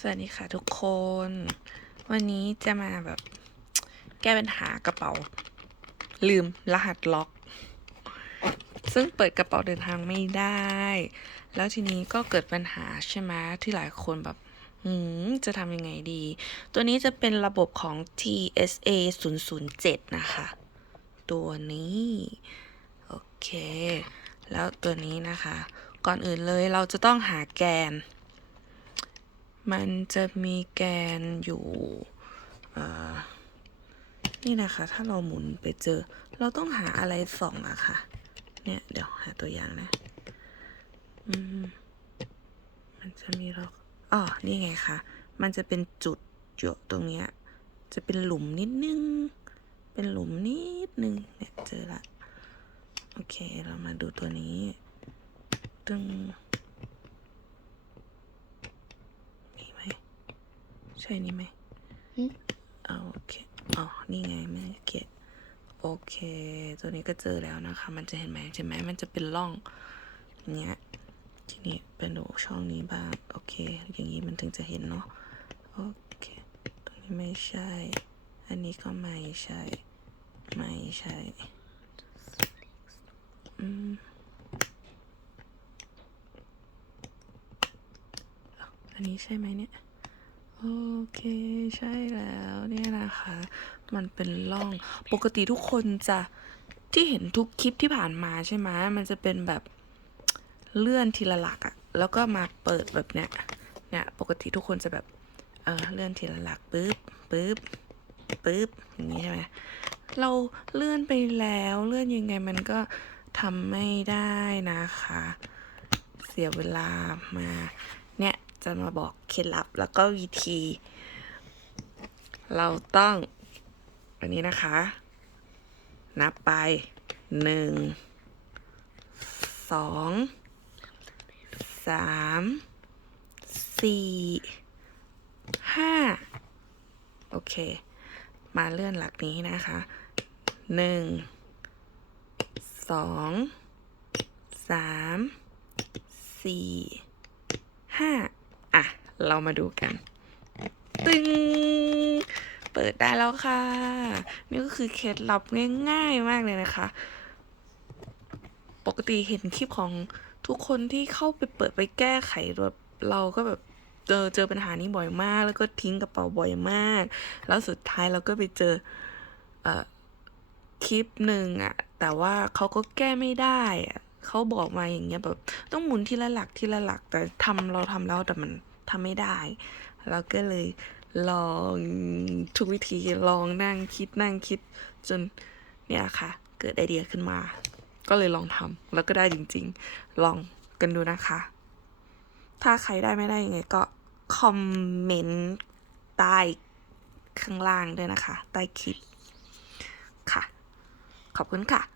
สวัสดีค่ะทุกคน วันนี้จะมาแบบ แก้ปัญหากระเป๋า ลืมรหัสล็อก ซึ่งเปิดกระเป๋าเดินทางไม่ได้ แล้วทีนี้ก็เกิดปัญหาใช่ไหมที่หลายคนแบบหืมจะทำยังไงดี ตัวนี้จะเป็นระบบของ TSA 007 นะคะ ตัวนี้ โอเค แล้วตัวนี้นะคะ ก่อนอื่นเลยเราจะต้องหาแกน มันจะมีแกนอยู่นี่นะคะ ถ้าเราหมุนไปเจอ เราต้องหาอะไรส่องอะค่ะ เนี่ย เดี๋ยวหาตัวอย่างนะอืมมันจะมีล็อกอ๋อนี่ไงคะ มันจะเป็นจุดอยู่ตรงเนี้ย จะเป็นหลุมนิดนึง เป็นหลุมนิดนึง เนี่ยเจอละ โอเค เรามาดูตัวนี้ ตึง นี่ไหม ใช่นี่ไหมอืมเอาโอเค อ๋อ นี่ไงไม่เก็ตโอเค ตัวนี้ก็เจอแล้วนะคะ มันจะเห็นไหมใช่ไหมมันจะเป็นร่องอย่างเงี้ย ทีนี้เป็นดูช่องนี้บ้าง โอเค อย่างนี้มันถึงจะเห็นเนาะ โอเค ตรงนี้ไม่ใช่ อันนี้ก็ไม่ใช่ ไม่ใช่ อืมอันนี้ใช่ไหมเนี่ย โอเคใช่แล้วเนี่ยนะคะ มันเป็นร่องปกติทุกคนจะที่เห็นทุกคลิปที่ผ่านมาใช่ไหมมันจะเป็นแบบเลื่อนทีละหลักอะแล้วก็มาเปิดแบบเนี้ยเนี่ยปกติทุกคนจะแบบเออเลื่อนทีละหลักปึ๊บปึ๊บปึ๊บอย่างนี้ใช่ไหมเราเลื่อนไปแล้วเลื่อนยังไงมันก็ทำไม่ได้นะคะ เสียเวลามาเนี่ย จะมาบอกเคล็ดลับแล้วก็วิธี เราต้องอันนี้นะคะ นับไปหนึ่งสองสามสี่ห้าโอเค มาเลื่อนหลักนี้นะคะหนึ่งสองสามสี่ห้า เรามาดูกัน ตึงเปิดได้แล้วค่ะ นี่ก็คือเคล็ดลับง่ายๆมากเลยนะคะ ปกติเห็นคลิปของทุกคนที่เข้าไปเปิดไปแก้ไขแบบเราก็แบบเจอเจอปัญหานี้บ่อยมาก แล้วก็ทิ้งกระเป๋าบ่อยมาก แล้วสุดท้ายเราก็ไปเจอเอคลิปหนึ่งอะแต่ว่าเขาก็แก้ไม่ได้อะเขาบอกมาอย่างเงี้ยแบบ ต้องหมุนทีละหลักทีละหลักแต่ทำเราทำแล้วแต่มัน ทำไม่ได้ เราก็เลยลองทุกวิธีลองนั่งคิดนั่งคิดจนเนี่ยค่ะ เกิดไอเดียขึ้นมา ก็เลยลองทำแล้วก็ได้จริง ๆ ลองกันดูนะคะ ถ้าใครได้ไม่ได้ยังไงก็คอมเมนต์ใต้ข้างล่างด้วยนะคะ ใต้คลิปค่ะ ขอบคุณค่ะ